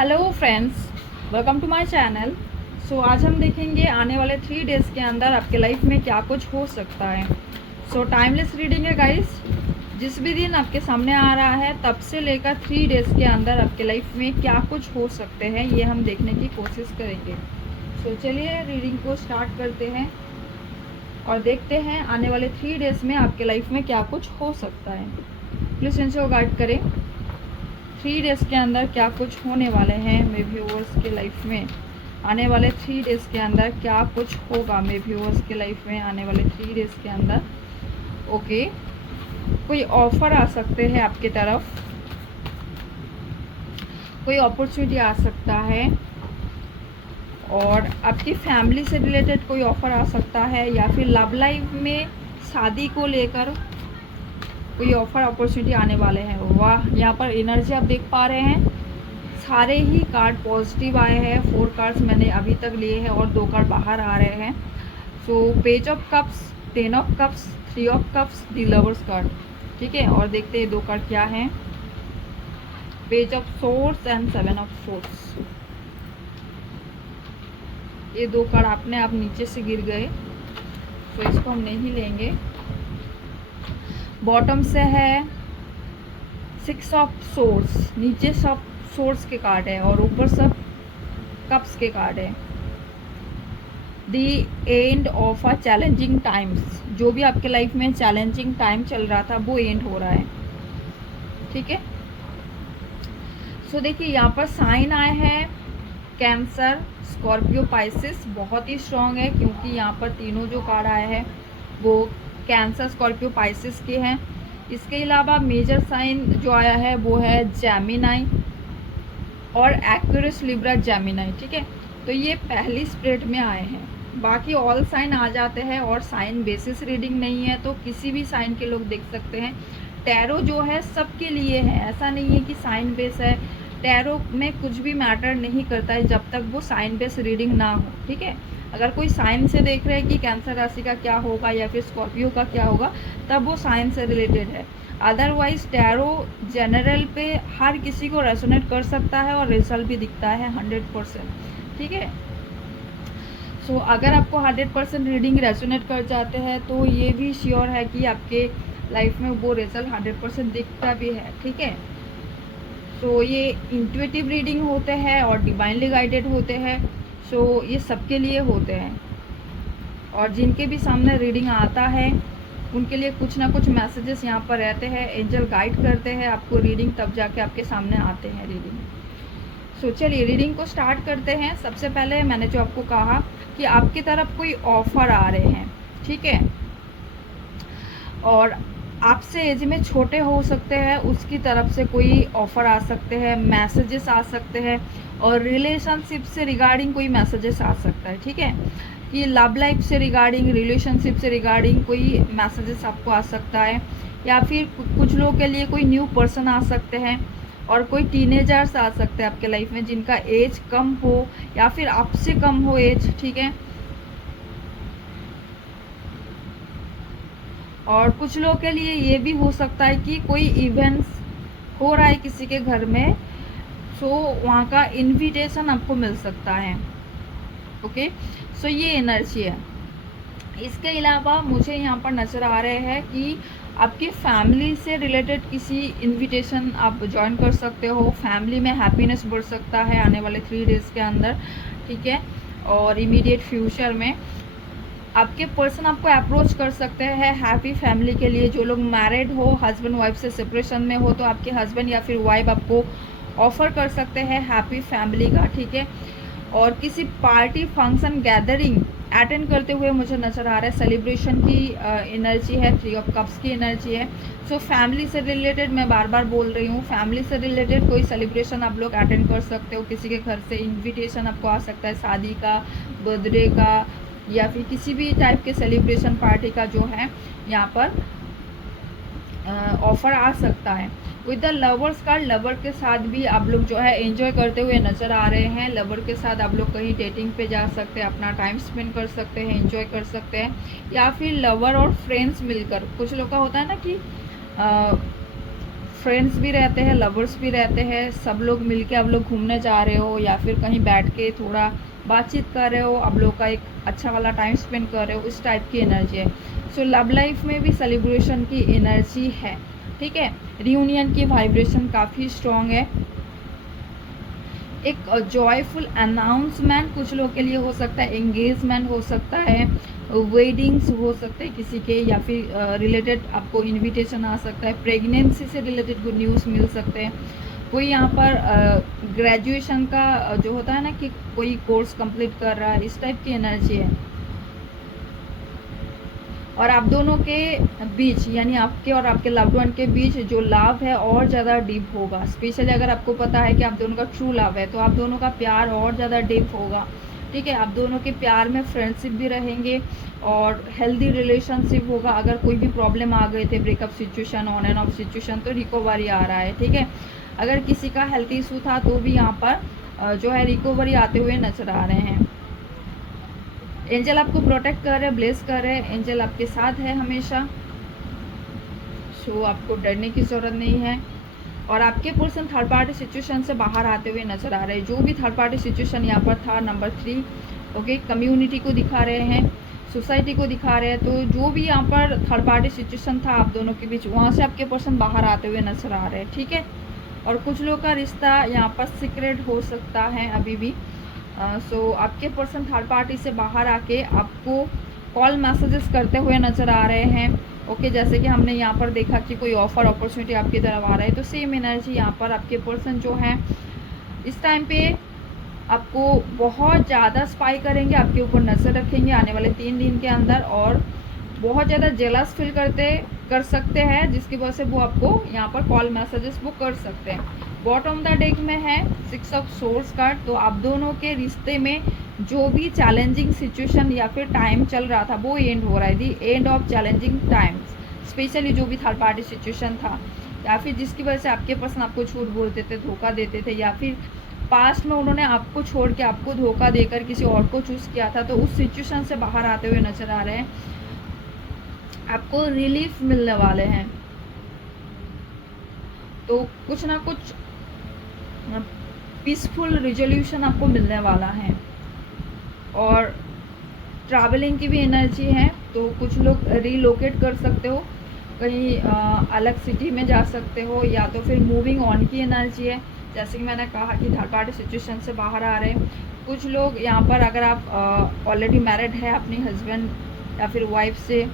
Hello friends, welcome to my channel. So आज हम देखेंगे आने वाले 3 डेज़ के अंदर आपके लाइफ में क्या कुछ हो सकता है। सो टाइमलेस रीडिंग है गाइस। जिस भी दिन आपके सामने आ रहा है तब से लेकर 3 डेज़ के अंदर आपके लाइफ में क्या कुछ हो सकते हैं ये हम देखने की कोशिश करेंगे। सो चलिए रीडिंग को स्टार्ट करते हैं और देखते हैं आने वाले 3 डेज़ में आपके लाइफ में क्या कुछ हो सकता है। प्लीज़ इनको गाइड करें 3 डेज़ के अंदर क्या कुछ होने वाले हैं मेरे व्यूअर्स के लाइफ में। आने वाले 3 डेज़ के अंदर क्या कुछ होगा मेरे व्यूअर्स के लाइफ में आने वाले 3 डेज़ के अंदर। ओके, कोई ऑफ़र आ सकते हैं आपके तरफ, कोई अपॉर्चुनिटी आ सकता है और आपकी फैमिली से रिलेटेड कोई ऑफ़र आ सकता है या फिर लव लाइफ में शादी को लेकर कोई ऑफ़र अपॉर्चुनिटी आने वाले हैं। वाह, यहाँ पर एनर्जी आप देख पा रहे हैं, सारे ही कार्ड पॉजिटिव आए हैं। 4 कार्ड्स मैंने अभी तक लिए हैं और 2 कार्ड बाहर आ रहे हैं। So page of cups, 10 of cups, 3 of cups, the lovers card. ठीक है, और देखते हैं 2 कार्ड क्या हैं। Page of source and 7 of source. ये 2 कार्ड अपने आप नीचे से गिर गए, तो इसको हम नहीं लेंगे। बॉटम से है 6 ऑफ सोर्स, नीचे सब सोर्स के कार्ड है और ऊपर सब कप्स के कार्ड है। The end of a challenging times, जो भी आपके लाइफ में चैलेंजिंग टाइम चल रहा था वो एंड हो रहा है। ठीक है, सो देखिए यहाँ पर साइन आए हैं कैंसर, स्कॉर्पियो, पाइसिस। बहुत ही स्ट्रांग है क्योंकि यहाँ पर तीनों जो कार्ड आए हैं वो कैंसर, स्कॉर्पियो, पाइसिस के हैं। इसके अलावा मेजर साइन जो आया है वो है जेमिनाई और एक्वेरियस, लिब्रा, जेमिनाई। ठीक है, तो ये पहली स्प्रेड में आए हैं। बाकी ऑल साइन आ जाते हैं और साइन बेसिस रीडिंग नहीं है तो किसी भी साइन के लोग देख सकते हैं। टैरो जो है सबके लिए है, ऐसा नहीं है कि साइन बेस है। टैरो में कुछ भी मैटर नहीं करता है जब तक वो साइन बेस रीडिंग ना हो। ठीक है, अगर कोई साइन से देख रहे हैं कि कैंसर राशि का क्या होगा या फिर स्कॉर्पियो का क्या होगा तब वो साइन से रिलेटेड है। अदरवाइज टैरो जनरल पे हर किसी को रेजोनेट कर सकता है और रिजल्ट भी दिखता है 100%। ठीक है, सो अगर आपको 100% रीडिंग रेजोनेट कर जाते हैं तो ये भी श्योर है कि आपके लाइफ में वो रिजल्ट 100% दिखता भी है। ठीक है, सो ये इंट्यूटिव रीडिंग होते हैं और डिवाइनली गाइडेड होते हैं। सो ये सबके लिए होते हैं और जिनके भी सामने रीडिंग आता है उनके लिए कुछ ना कुछ मैसेजेस यहाँ पर रहते हैं। एंजल गाइड करते हैं आपको रीडिंग, तब जाके आपके सामने आते हैं रीडिंग। सो चलिए रीडिंग को स्टार्ट करते हैं। सबसे पहले मैंने जो आपको कहा कि आपकी तरफ कोई ऑफ़र आ रहे हैं। ठीक है, और आपसे एज में छोटे हो सकते हैं, उसकी तरफ से कोई ऑफ़र आ सकते हैं, मैसेजेस आ सकते हैं और रिलेशनशिप से रिगार्डिंग कोई मैसेजेस आ सकता है। ठीक है, कि लव लाइफ से रिगार्डिंग, रिलेशनशिप से रिगार्डिंग कोई मैसेजेस आपको आ सकता है या फिर कुछ लोगों के लिए कोई न्यू पर्सन आ सकते हैं और कोई टीनेजर्स आ सकते हैं आपके लाइफ में जिनका एज कम हो या फिर आपसे कम हो एज। ठीक है, और कुछ लोगों के लिए ये भी हो सकता है कि कोई इवेंट्स हो रहा है किसी के घर में, सो वहाँ का इनविटेशन आपको मिल सकता है। ओके, सो ये एनर्जी है। इसके अलावा मुझे यहाँ पर नज़र आ रहे हैं कि आपकी फैमिली से रिलेटेड किसी इनविटेशन आप ज्वाइन कर सकते हो। फैमिली में हैप्पीनेस बढ़ सकता है आने वाले 3 डेज़ के अंदर। ठीक है, और इमीडिएट फ्यूचर में आपके पर्सन आपको अप्रोच कर सकते हैं हैप्पी फैमिली के लिए। जो लोग मैरिड हो, हस्बैंड वाइफ से सेपरेशन में हो तो आपके हस्बैंड या फिर वाइफ आपको ऑफ़र कर सकते हैं हैप्पी फैमिली का। ठीक है, और किसी पार्टी, फंक्शन, गैदरिंग अटेंड करते हुए मुझे नज़र आ रहा है। सेलिब्रेशन की एनर्जी है, 3 ऑफ कप्स की एनर्जी है। सो फैमिली से रिलेटेड मैं बार बार बोल रही हूँ, फैमिली से रिलेटेड कोई सेलिब्रेशन आप लोग अटेंड कर सकते हो। किसी के घर से इनविटेशन आपको आ सकता है, शादी का, बर्थडे का या फिर किसी भी टाइप के सेलिब्रेशन पार्टी का जो है यहाँ पर ऑफ़र आ सकता है। With the lovers card, lover के साथ भी आप लोग जो है एंजॉय करते हुए नज़र आ रहे हैं। लवर के साथ आप लोग कहीं डेटिंग पे जा सकते हैं, अपना टाइम स्पेंड कर सकते हैं, एंजॉय कर सकते हैं। या फिर लवर और फ्रेंड्स मिलकर, कुछ लोग का होता है ना कि फ्रेंड्स भी रहते हैं, लवर्स भी रहते हैं, सब लोग मिलके आप लोग घूमने जा रहे हो या फिर कहीं बैठ के थोड़ा बातचीत कर रहे हो, आप लोग का एक अच्छा वाला टाइम स्पेंड कर रहे हो, इस टाइप की एनर्जी है। सो लव लाइफ में भी सेलिब्रेशन की एनर्जी है, ठीक है। रियूनियन की वाइब्रेशन काफ़ी स्ट्रॉन्ग है। एक जॉयफुल अनाउंसमेंट कुछ लोगों के लिए हो सकता है, एंगेजमेंट हो सकता है, वेडिंग्स हो सकते हैं किसी के, या फिर रिलेटेड आपको इनविटेशन आ सकता है, प्रेगनेंसी से रिलेटेड गुड न्यूज़ मिल सकते हैं। कोई यहाँ पर ग्रेजुएशन का जो होता है ना कि कोई कोर्स कंप्लीट कर रहा है, इस टाइप की एनर्जी है। और आप दोनों के बीच यानी आपके और आपके लव्ड वन के बीच जो लव है और ज़्यादा डीप होगा। स्पेशली अगर आपको पता है कि आप दोनों का ट्रू लव है तो आप दोनों का प्यार और ज़्यादा डीप होगा, ठीक है। आप दोनों के प्यार में फ्रेंडशिप भी रहेंगे और हेल्दी रिलेशनशिप होगा। अगर कोई भी प्रॉब्लम आ गए थे, breakup situation, on end of situation, तो रिकवरी आ रहा है, ठीक है। अगर किसी का हेल्थ इशू था तो भी यहाँ पर जो है रिकवरी आते हुए नजर आ रहे हैं। एंजल आपको प्रोटेक्ट कर रहे हैं, ब्लेस कर रहे हैं, एंजल आपके साथ है हमेशा। सो आपको डरने की ज़रूरत नहीं है। और आपके पर्सन थर्ड पार्टी सिचुएशन से बाहर आते हुए नजर आ रहे हैं। जो भी थर्ड पार्टी सिचुएशन यहाँ पर था, नंबर 3, ओके, कम्युनिटी को दिखा रहे हैं, सोसाइटी को दिखा रहे हैं। तो जो भी यहाँ पर थर्ड पार्टी सिचुएशन था आप दोनों के बीच, वहाँ से आपके पर्सन बाहर आते हुए नजर आ रहे हैं, ठीक है। और कुछ लोग का रिश्ता यहाँ पर सीक्रेट हो सकता है अभी भी। सो आपके पर्सन थर्ड पार्टी से बाहर आके आपको कॉल मैसेजेस करते हुए नज़र आ रहे हैं, ओके। जैसे कि हमने यहाँ पर देखा कि कोई ऑफर अपॉर्चुनिटी आपकी तरफ आ रहा है, तो सेम एनर्जी यहाँ पर आपके पर्सन जो है इस टाइम पे आपको बहुत ज़्यादा स्पाई करेंगे, आपके ऊपर नज़र रखेंगे आने वाले 3 दिन के अंदर, और बहुत ज़्यादा जेलस फील कर सकते हैं, जिसकी वजह से वो आपको यहाँ पर कॉल मैसेजेस वो कर सकते हैं। बॉटम द डेक में है 6 ऑफ सोर्स कार्ड। तो आप दोनों के रिश्ते में जो भी चैलेंजिंग सिचुएशन या फिर टाइम चल रहा था वो एंड हो रहा है, the end of challenging times. Specially जो भी थर्ड पार्टी सिचुएशन था या फिर जिसकी वजह से आपके पर्सन आपको झूठ बोलते थे, धोखा देते थे, या फिर पास्ट में उन्होंने आपको छोड़ के आपको धोखा देकर किसी और को चूज़ किया था, तो उस सिचुएशन से बाहर आते हुए नजर आ रहे हैं। आपको रिलीफ मिलने वाले हैं। तो कुछ ना कुछ पीसफुल रिजोल्यूशन आपको मिलने वाला है। और ट्रैवलिंग की भी एनर्जी है, तो कुछ लोग रीलोकेट कर सकते हो, कहीं अलग सिटी में जा सकते हो, या तो फिर मूविंग ऑन की एनर्जी है। जैसे कि मैंने कहा कि थर्ड पार्टी सिचुएशन से बाहर आ रहे हैं कुछ लोग यहाँ पर। अगर आप ऑलरेडी मैरिड है, अपने हस्बैंड या फिर वाइफ से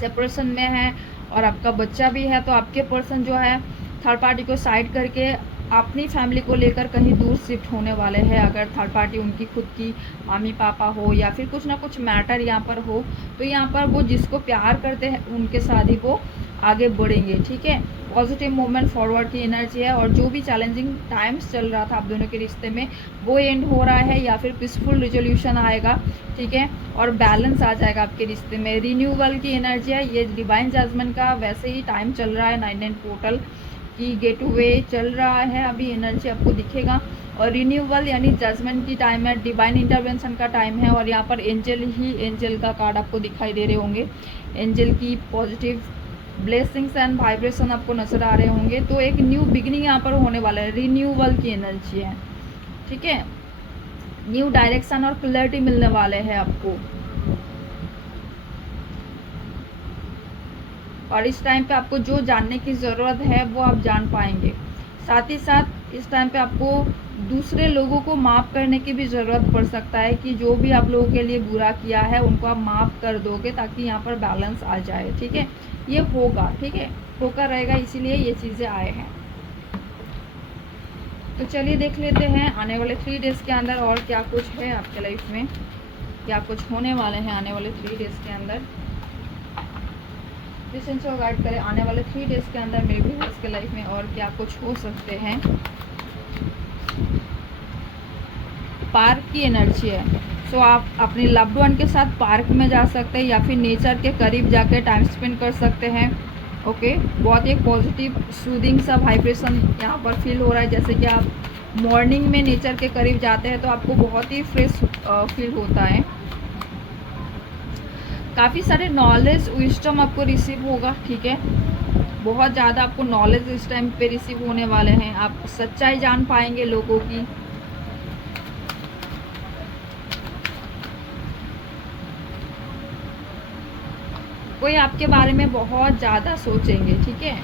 सेपरेशन में है और आपका बच्चा भी है, तो आपके पर्सन जो है थर्ड पार्टी को साइड करके अपनी फैमिली को लेकर कहीं दूर शिफ्ट होने वाले हैं। अगर थर्ड पार्टी उनकी खुद की मम्मी पापा हो या फिर कुछ ना कुछ मैटर यहाँ पर हो, तो यहाँ पर वो जिसको प्यार करते हैं उनके साथ ही वो आगे बढ़ेंगे, ठीक है। पॉजिटिव मूवमेंट फॉरवर्ड की एनर्जी है। और जो भी चैलेंजिंग टाइम्स चल रहा था आप दोनों के रिश्ते में वो एंड हो रहा है, या फिर पीसफुल रिजोल्यूशन आएगा, ठीक है। और बैलेंस आ जाएगा आपके रिश्ते में। रिन्यूअल की एनर्जी है, ये डिवाइन जजमेंट का वैसे ही टाइम चल रहा है। 9 पोर्टल की गेट वे चल रहा है, अभी एनर्जी आपको दिखेगा। और रिन्यूअल यानी जजमेंट की टाइम है, डिवाइन इंटरवेंशन का टाइम है। और यहाँ पर एंजल का कार्ड आपको दिखाई दे रहे होंगे। एंजल की पॉजिटिव ब्लेसिंग्स एंड वाइब्रेशन आपको नजर आ रहे होंगे। तो एक न्यू बिगिनिंग यहाँ पर होने वाला है, रिन्यूअल की एनर्जी है, ठीक है। न्यू डायरेक्शन और क्लैरिटी मिलने वाले हैं आपको। और इस टाइम पे आपको जो जानने की ज़रूरत है वो आप जान पाएंगे। साथ ही साथ इस टाइम पे आपको दूसरे लोगों को माफ़ करने की भी ज़रूरत पड़ सकता है, कि जो भी आप लोगों के लिए बुरा किया है उनको आप माफ़ कर दोगे, ताकि यहाँ पर बैलेंस आ जाए, ठीक है। ये होगा, ठीक है, होकर रहेगा, इसीलिए ये चीज़ें आए हैं। तो चलिए देख लेते हैं आने वाले 3 डेज़ के अंदर और क्या कुछ है आपके लाइफ में, क्या कुछ होने वाले हैं आने वाले 3 डेज़ के अंदर। एसेंशियल गाइड करें आने वाले 3 डेज़ के अंदर मेरे व्यूअर्स के लाइफ में और क्या कुछ हो सकते हैं। पार्क की एनर्जी है, सो आप अपने लव्ड वन के साथ पार्क में जा सकते हैं या फिर नेचर के करीब जाकर टाइम स्पेंड कर सकते हैं, ओके। बहुत एक पॉजिटिव सूदिंग सा वाइब्रेशन यहाँ पर फील हो रहा है। जैसे कि आप मॉर्निंग में नेचर के करीब जाते हैं तो आपको बहुत ही फ्रेश फील होता है। काफ़ी सारे नॉलेज विजडम आपको रिसीव होगा, ठीक है। बहुत ज़्यादा आपको नॉलेज इस टाइम पे रिसीव होने वाले हैं, आप सच्चाई जान पाएंगे लोगों की। कोई आपके बारे में बहुत ज़्यादा सोचेंगे, ठीक है,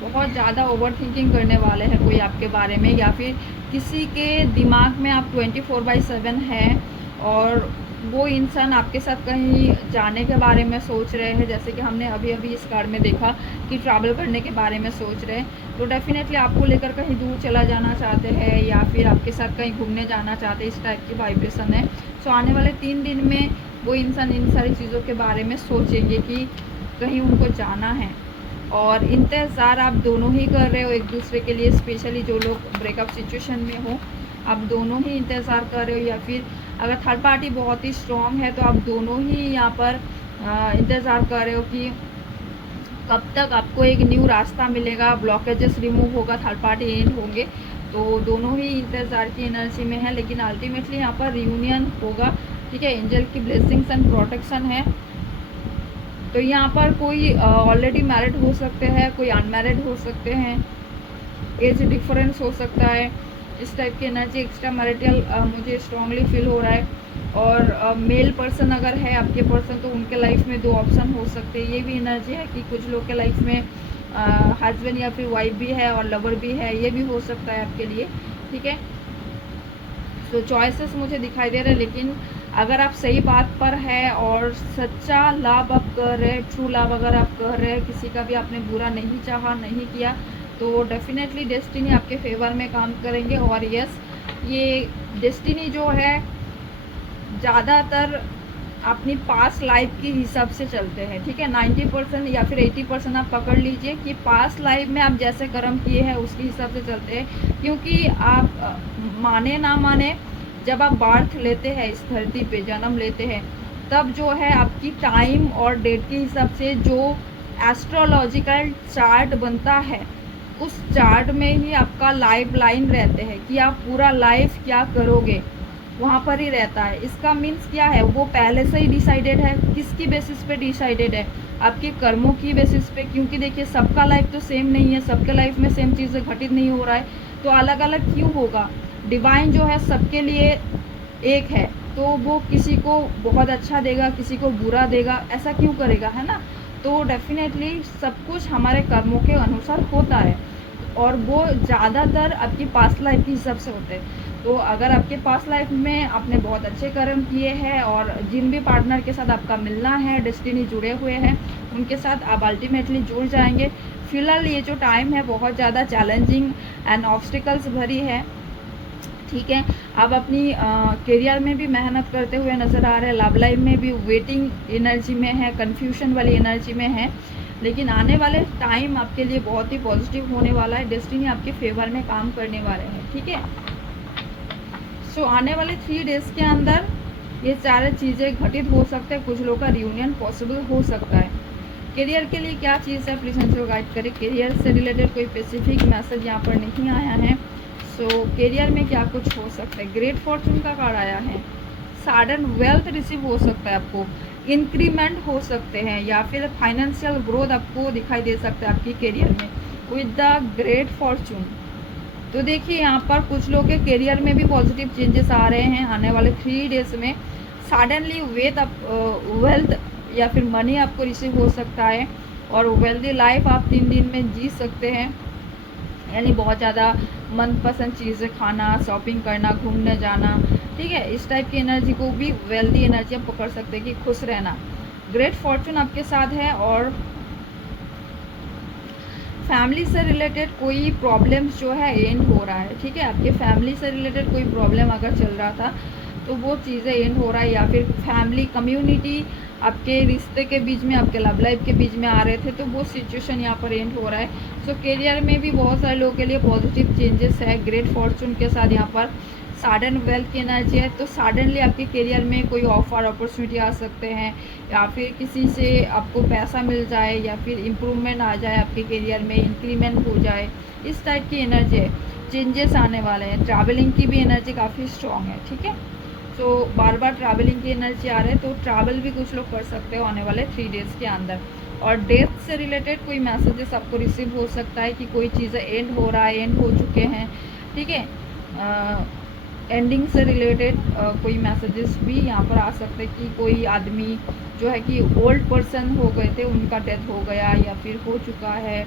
बहुत ज़्यादा ओवर थिंकिंग करने वाले हैं कोई आपके बारे में, या फिर किसी के दिमाग में आप 24/7 हैं और वो इंसान आपके साथ कहीं जाने के बारे में सोच रहे हैं। जैसे कि हमने अभी अभी इस कार्ड में देखा कि ट्रैवल करने के बारे में सोच रहे हैं, तो डेफिनेटली आपको लेकर कहीं दूर चला जाना चाहते हैं या फिर आपके साथ कहीं घूमने जाना चाहते हैं, इस टाइप की वाइब्रेशन है। सो आने वाले 3 दिन में वो इंसान इन सारी चीज़ों के बारे में सोचेंगे कि कहीं उनको जाना है, और इंतज़ार आप दोनों ही कर रहे हो एक दूसरे के लिए। स्पेशली जो लोग ब्रेकअप सिचुएशन में हो, आप दोनों ही इंतज़ार कर रहे हो, या फिर अगर थर्ड पार्टी बहुत ही स्ट्रॉन्ग है तो आप दोनों ही यहाँ पर इंतज़ार कर रहे हो कि कब तक आपको एक न्यू रास्ता मिलेगा, ब्लॉकेजेस रिमूव होगा, थर्ड पार्टी एंड होंगे। तो दोनों ही इंतज़ार की एनर्जी में है, लेकिन अल्टीमेटली यहाँ पर रियूनियन होगा, ठीक है। एंजल की ब्लेसिंग्स एंड प्रोटेक्शन है। तो यहाँ पर कोई ऑलरेडी मैरिड हो सकते हैं, कोई अनमैरिड हो सकते हैं, एज डिफरेंस हो सकता है, इस टाइप की एनर्जी एक्स्ट्रा मैरिटल मुझे स्ट्रांगली फील हो रहा है। और मेल पर्सन अगर है आपके पर्सन, तो उनके लाइफ में 2 ऑप्शन हो सकते हैं। ये भी एनर्जी है कि कुछ लोग के लाइफ में हस्बैंड या फिर वाइफ भी है और लवर भी है, ये भी हो सकता है आपके लिए, ठीक है। तो चॉइसेस मुझे दिखाई दे रहे हैं, लेकिन अगर आप सही बात पर है और सच्चा लव आप कर रहे हैं, ट्रू लव अगर आप कर रहे हैं, किसी का भी आपने बुरा नहीं चाहा, नहीं किया, तो डेफिनेटली डेस्टिनी आपके फेवर में काम करेंगे। और यस, ये डेस्टिनी जो है ज़्यादातर अपनी पास्ट लाइफ के हिसाब से चलते हैं, ठीक है। 90% या फिर 80% आप पकड़ लीजिए कि पास्ट लाइफ में आप जैसे कर्म किए हैं उसके हिसाब से चलते हैं। क्योंकि आप माने ना माने, जब आप बर्थ लेते हैं, इस धरती पे जन्म लेते हैं, तब जो है आपकी टाइम और डेट के हिसाब से जो एस्ट्रोलॉजिकल चार्ट बनता है, उस चार्ट में ही आपका लाइफ लाइन रहते हैं कि आप पूरा लाइफ क्या करोगे, वहाँ पर ही रहता है। इसका मीन्स क्या है, वो पहले से ही डिसाइडेड है। किसकी बेसिस पे डिसाइडेड है? आपके कर्मों की बेसिस पे। क्योंकि देखिए, सबका लाइफ तो सेम नहीं है, सबके लाइफ में सेम चीज़ें घटित नहीं हो रहा है, तो अलग अलग क्यों होगा? डिवाइन जो है सबके लिए एक है, तो वो किसी को बहुत अच्छा देगा, किसी को बुरा देगा, ऐसा क्यों करेगा, है ना। तो डेफिनेटली सब कुछ हमारे कर्मों के अनुसार होता है, और वो ज़्यादातर आपकी पास्ट लाइफ के हिसाब से होते हैं। तो अगर आपके पास्ट लाइफ में आपने बहुत अच्छे कर्म किए हैं और जिन भी पार्टनर के साथ आपका मिलना है, डेस्टिनी जुड़े हुए हैं, उनके साथ आप अल्टीमेटली जुड़ जाएंगे। फिलहाल ये जो टाइम है बहुत ज़्यादा चैलेंजिंग एंड ऑब्स्टिकल्स भरी है, ठीक है। आप अपनी करियर में भी मेहनत करते हुए नज़र आ रहे हैं, लव लाइफ में भी वेटिंग एनर्जी में है, कन्फ्यूजन वाली एनर्जी में है, लेकिन आने वाले टाइम आपके लिए बहुत ही पॉजिटिव होने वाला है। डेस्टिनी आपके फेवर में काम करने वाले हैं, ठीक है। सो आने वाले 3 डेज के अंदर ये सारी चीज़ें घटित हो सकते हैं, कुछ लोगों का रियूनियन पॉसिबल हो सकता है। करियर के लिए क्या चीज़ है, प्लीज़ हमको गाइड करें। करियर से रिलेटेड कोई स्पेसिफिक मैसेज यहाँ पर नहीं आया है। सो करियर में क्या कुछ हो सकता है? ग्रेट फॉर्चून का कार्ड आया है। सडन वेल्थ रिसीव हो सकता है, आपको इंक्रीमेंट हो सकते हैं, या फिर फाइनेंशियल ग्रोथ आपको दिखाई दे सकता है आपकी करियर में विद द ग्रेट फॉर्चून। तो देखिए, यहाँ पर कुछ लोग के करियर में भी पॉजिटिव चेंजेस आ रहे हैं आने वाले 3 डेज में। सडनली वेल्थ या फिर मनी आपको रिसीव हो सकता है, और वेल्दी लाइफ आप 3 दिन में जी सकते हैं। यानी बहुत ज़्यादा मनपसंद चीज़ें खाना, शॉपिंग करना, घूमने जाना, ठीक है। इस टाइप की एनर्जी को भी वेल्दी एनर्जी आप पकड़ सकते हैं कि खुश रहना। ग्रेट फॉर्चून आपके साथ है। और फैमिली से रिलेटेड कोई प्रॉब्लम्स जो है एंड हो रहा है, ठीक है। आपके फैमिली से रिलेटेड कोई प्रॉब्लम अगर चल रहा था तो वो चीज़ें एंड हो रहा है, या फिर फैमिली कम्युनिटी आपके रिश्ते के बीच में, आपके लव लाइफ के बीच में आ रहे थे, तो वो सिचुएशन यहाँ पर एंड हो रहा है। सो करियर में भी बहुत सारे लोगों के लिए पॉजिटिव चेंजेस है ग्रेट फॉर्चून के साथ। यहाँ पर सडन वेल्थ की एनर्जी है, तो सडनली आपके करियर में कोई ऑफर अपॉर्चुनिटी आ सकते हैं, या फिर किसी से आपको पैसा मिल जाए, या फिर इम्प्रूवमेंट आ जाए आपके करियर में, इंक्रीमेंट हो जाए, इस टाइप की एनर्जी है। चेंजेस आने वाले हैं। ट्रैवलिंग की भी एनर्जी काफ़ी स्ट्रॉन्ग है, ठीक है। सो बार बार ट्रैवलिंग की एनर्जी आ रही है, तो ट्रैवल भी कुछ लोग कर सकते हो आने वाले 3 डेज़ के अंदर। और डेथ से रिलेटेड कोई मैसेजेस आपको रिसीव हो सकता है कि कोई चीज़ें एंड हो रहा है, एंड हो चुके हैं, ठीक है। एंडिंग से रिलेटेड कोई मैसेजेस भी यहाँ पर आ सकते हैं कि कोई आदमी जो है कि ओल्ड पर्सन हो गए थे, उनका डेथ हो गया या फिर हो चुका है,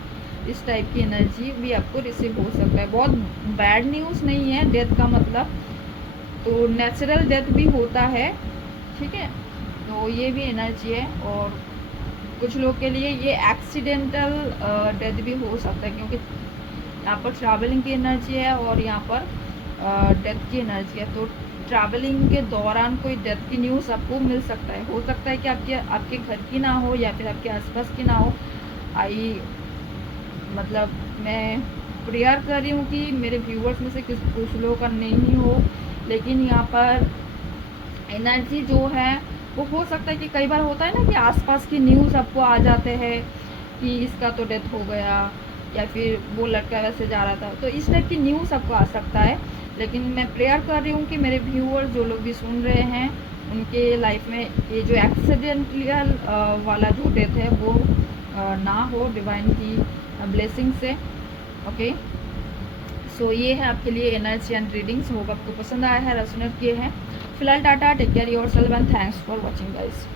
इस टाइप की एनर्जी भी आपको रिसीव हो सकता है। बहुत बैड न्यूज़ नहीं है डेथ का मतलब, तो नेचुरल डेथ भी होता है, ठीक है। तो ये भी एनर्जी है। और कुछ लोग के लिए ये एक्सीडेंटल डेथ भी हो सकता है, क्योंकि यहाँ पर ट्रैवलिंग की एनर्जी है और यहाँ पर डेथ की एनर्जी है। तो ट्रैवलिंग के दौरान कोई डेथ की न्यूज़ आपको मिल सकता है। हो सकता है कि आपके घर की ना हो या फिर आपके आसपास की ना हो। मतलब मैं प्रेयर कर रही हूँ कि मेरे व्यूवर्स में से कुछ लोगों का नहीं हो, लेकिन यहाँ पर एनर्जी जो है वो हो सकता है कि कई बार होता है ना कि आसपास की न्यूज़ आपको आ जाते हैं कि इसका तो डेथ हो गया या फिर वो लड़का वैसे जा रहा था, तो इस टाइप की न्यूज़ आपको आ सकता है। लेकिन मैं प्रेयर कर रही हूँ कि मेरे व्यूअर्स जो लोग भी सुन रहे हैं उनके लाइफ में ये जो एक्सीडेंटल वाला जो डेथ है वो ना हो, डिवाइन की ब्लेसिंग से। ओके, सो ये है आपके लिए एनर्जी एंड रीडिंग्स। होप आपको पसंद आया है, रेजोनेट किए हैं। फिलहाल tata, take care yourself and thanks for watching guys.